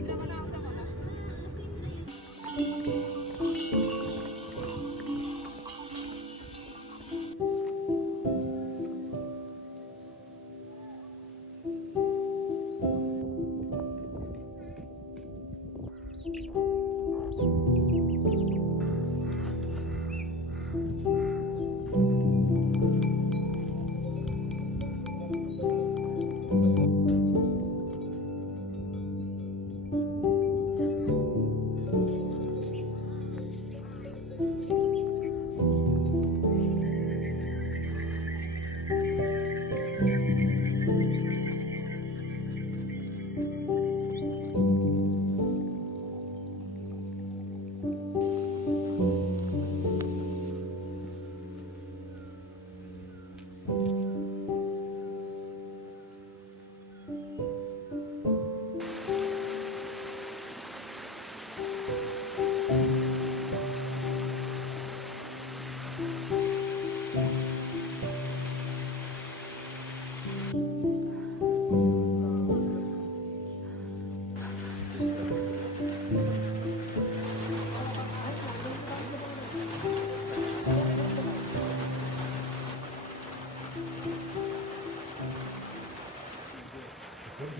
Parikrama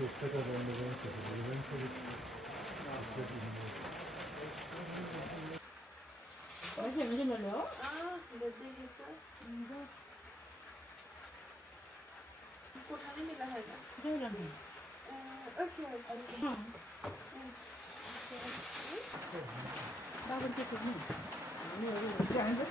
üstte kalanları ben çekebilirim. Ben çekebilirim. 어제 왜 놀려? 아, 몇대겠죠 이거. 이거 다닙니다, 할까? 그래, 그래. 이렇게 할까? 응. 나 근데 그니? 아니, 여기 이제 안 돼?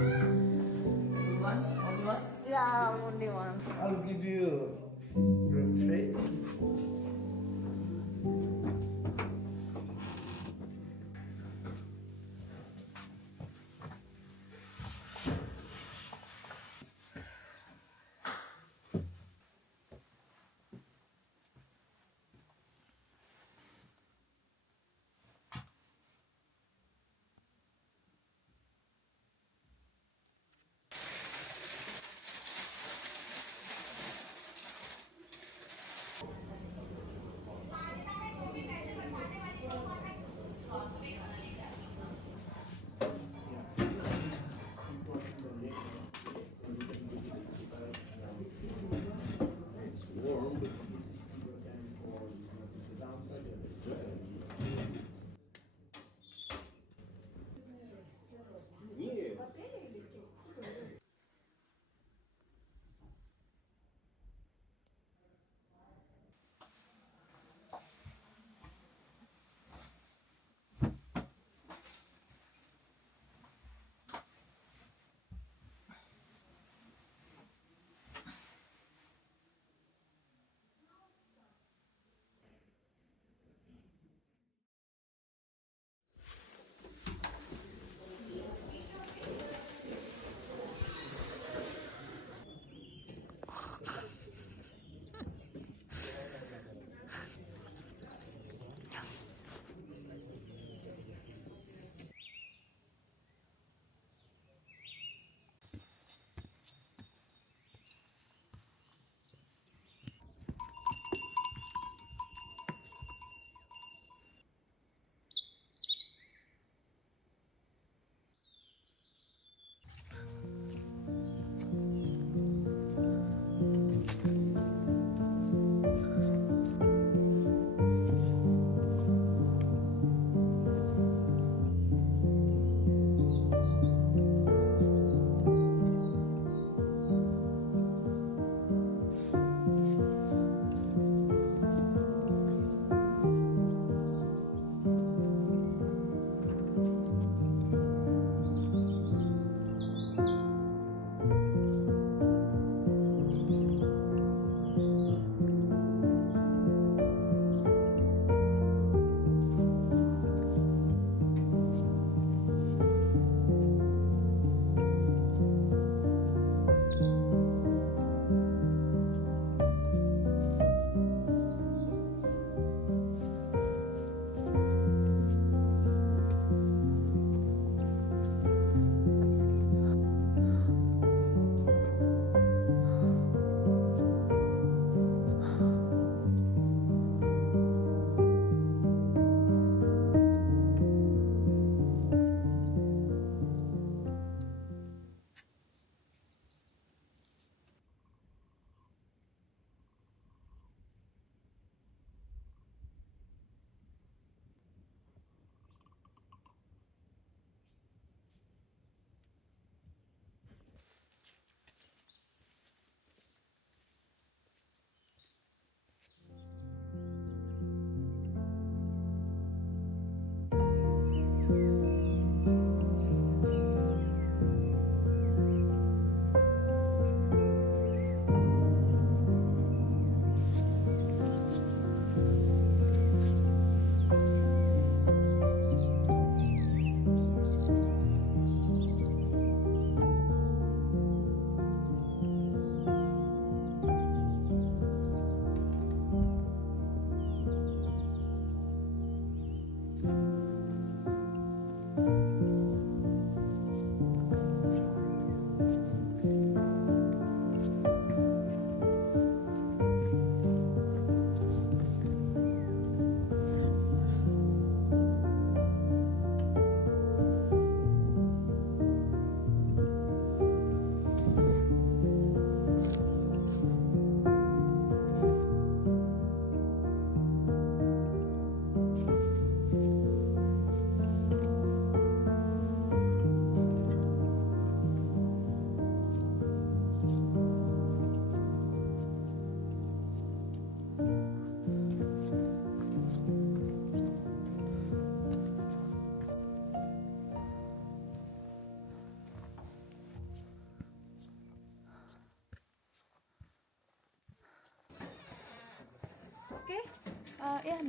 Mı? One,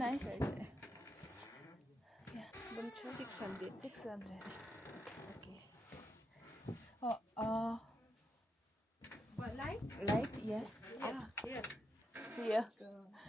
Uh, yeah. Buncha. 600. 600. Okay. Oh, uh, What, light? light, yes. Ah, Yeah. see ya. Mama.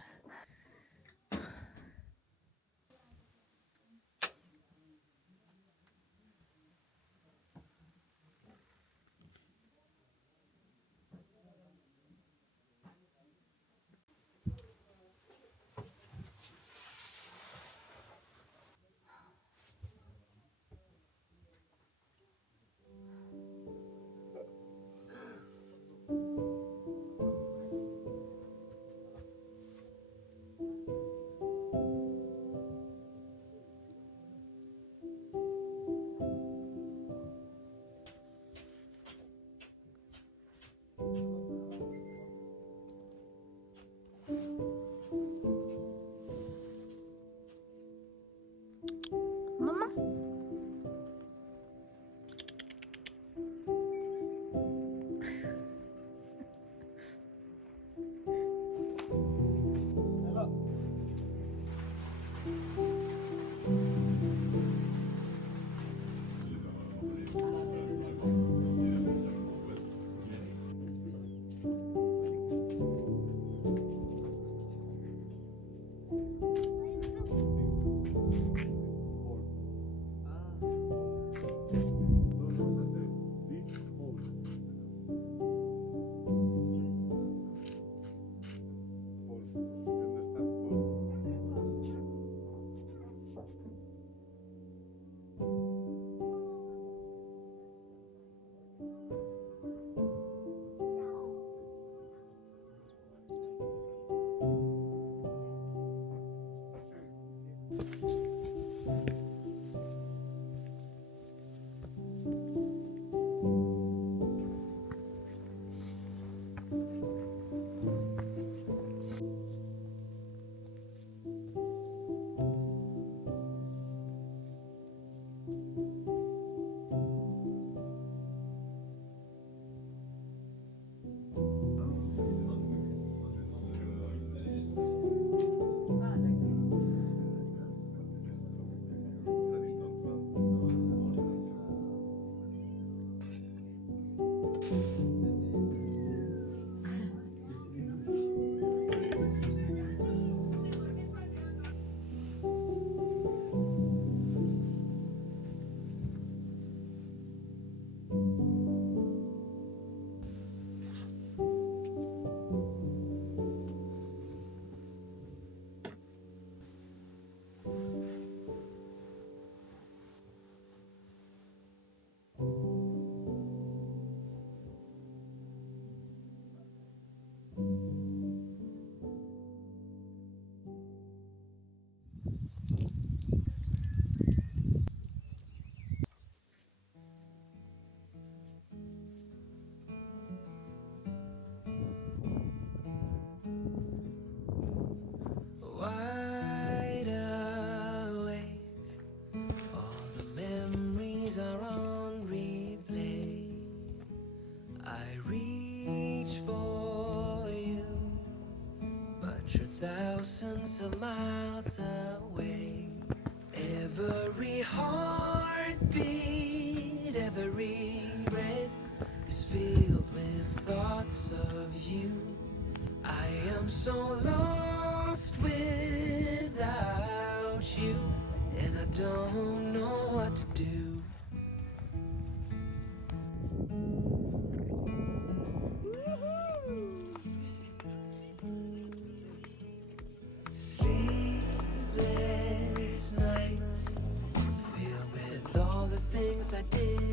miles and miles away. Every heartbeat, every breath is filled with thoughts of you. I am so lost without you, and I don't know what to do. I didn't